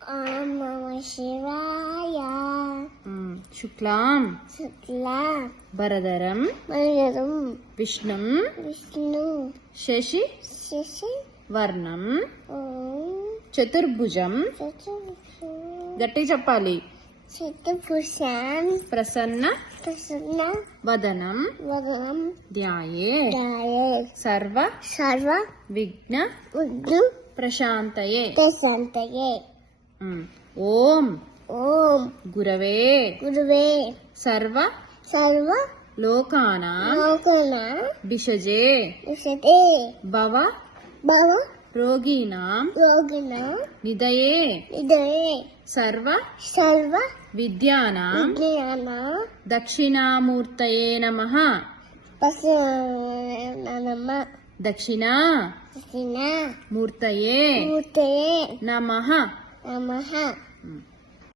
ఓం నమః శివాయ. శుక్లాం శుక్లాం వరదరం వరదరం విష్ణుం విష్ణు శశి శశి వర్ణం ఓం చతుర్భుజం. గట్టి చెప్పాలి. చతుర్భుజం ప్రసన్న ప్రసన్న వదనం వదనం ధ్యాయే ధ్యాయే సర్వ సర్వ విఘ్న విఘ్న ప్రశాంతయే. ప్రశాంతయే. ఓం ఓం గురవే గురువే సర్వ సర్వ లోకానాం లోకన భిషజే విశతే భవ భవ రోగిణాం రోగిణ నిదయే ఇదయే సర్వ సర్వ విద్యానాం విజ్ఞాన దక్షిణామూర్తయే నమః. పశునమ దక్షిణా దక్షిణ మూర్తయే మూర్తయే నమః. నమః.